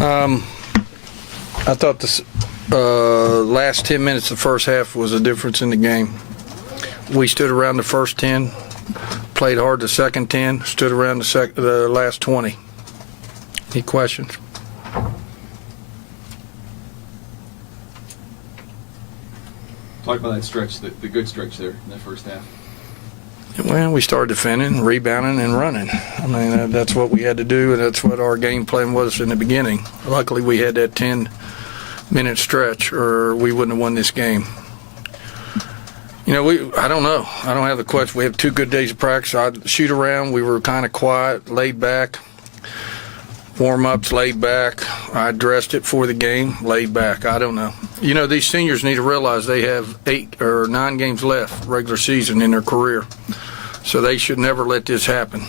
I thought the last 10 minutes of the first half was a difference in the game. We stood around the first 10, played hard the second 10, stood around the last 20. Any questions? Talk about that stretch, the good stretch there in that first half. Well, we started defending, rebounding, and running. I mean, that's what we had to do, and that's what our game plan was in the beginning. Luckily, we had that 10-minute stretch, or we wouldn't have won this game. You know, I don't know. I don't have the question. We have 2 good days of practice. I'd shoot around. We were kind of quiet, laid back. Warm-ups, laid back. I dressed it for the game, laid back. I don't know. You know, these seniors need to realize they have 8 or 9 games left regular season in their career. So they should never let this happen.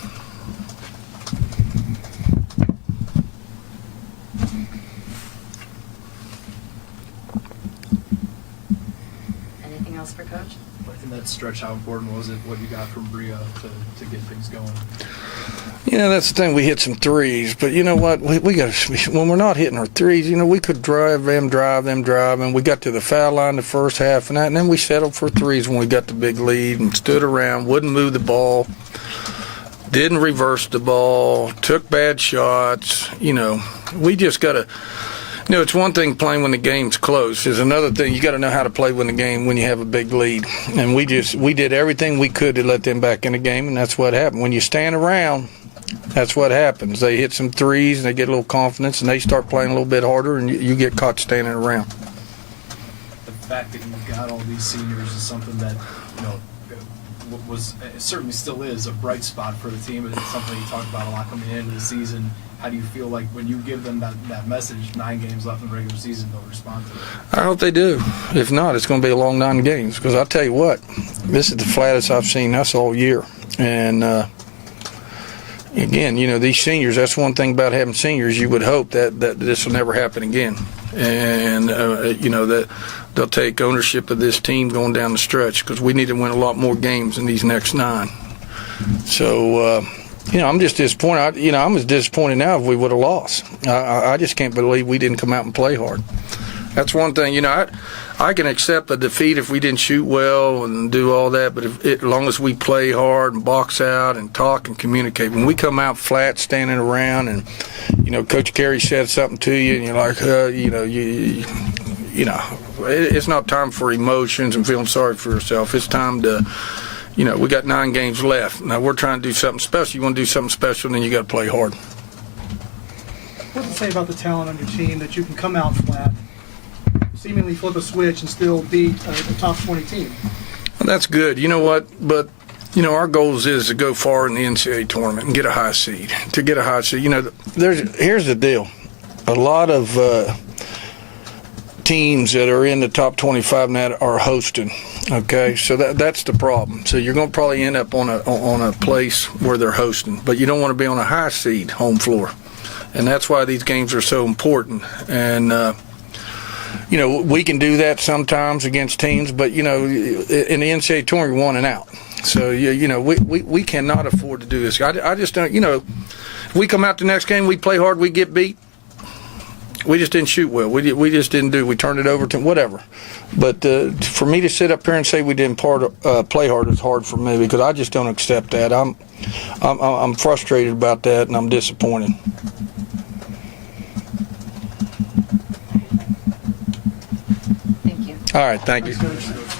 Anything else for Coach? In that stretch, how important was it, what you got from Bria to get things going? You know, that's the thing. We hit some threes, but you know what? We got when we're not hitting our threes. You know, we could drive, and we got to the foul line the first half and that, and then we settled for threes when we got the big lead and stood around, wouldn't move the ball, didn't reverse the ball, took bad shots. You know, we just got to. You know, it's one thing playing when the game's close. There's another thing. You got to know how to play when you have a big lead. And we did everything we could to let them back in the game, and that's what happened. When you stand around, that's what happens. They hit some threes, and they get a little confidence, and they start playing a little bit harder, and you get caught standing around. The fact that you've got all these seniors is something that, you know, it certainly still is a bright spot for the team. It's something you talked about a lot coming into the season. How do you feel like when you give them that message, 9 games left in the regular season, they'll respond to it? I hope they do. If not, it's going to be a long 9 games. Because I'll tell you what, this is the flattest I've seen us all year. And, again, you know, these seniors, that's one thing about having seniors. You would hope that this will never happen again. And, you know, that they'll take ownership of this team going down the stretch because we need to win a lot more games in these next 9. So, you know, I'm just disappointed. I'm as disappointed now if we would have lost. I just can't believe we didn't come out and play hard. That's one thing. You know, I can accept a defeat if we didn't shoot well and do all that, but as long as we play hard and box out and talk and communicate. When we come out flat, standing around, and, you know, Coach Carey said something to you, and you're like, you know, it's not time for emotions and feeling sorry for yourself. It's time to, you know, we got 9 games left. Now we're trying to do something special. You want to do something special, then you got to play hard. What does it say about the talent on your team that you can come out flat, seemingly flip a switch, and still beat the top 20 team? Well, that's good. You know what? But, you know, our goals is to go far in the NCAA tournament and get a high seed. To get a high seed, you know, here's the deal. A lot of teams that are in the top 25 now are hosting. Okay, so that's the problem. So you're going to probably end up on a place where they're hosting, but you don't want to be on a high seed home floor, and that's why these games are so important. And you know, we can do that sometimes against teams, but you know, in the NCAA tournament, you're 1 and out. So you know, we cannot afford to do this. I just don't. You know, if we come out the next game, we play hard, we get beat. We just didn't shoot well. We just didn't do. We turned it over to whatever. But for me to sit up here and say we didn't play hard is hard for me because I just don't accept that. I'm frustrated about that and I'm disappointed. Thank you. All right, thank you. Thanks, Coach.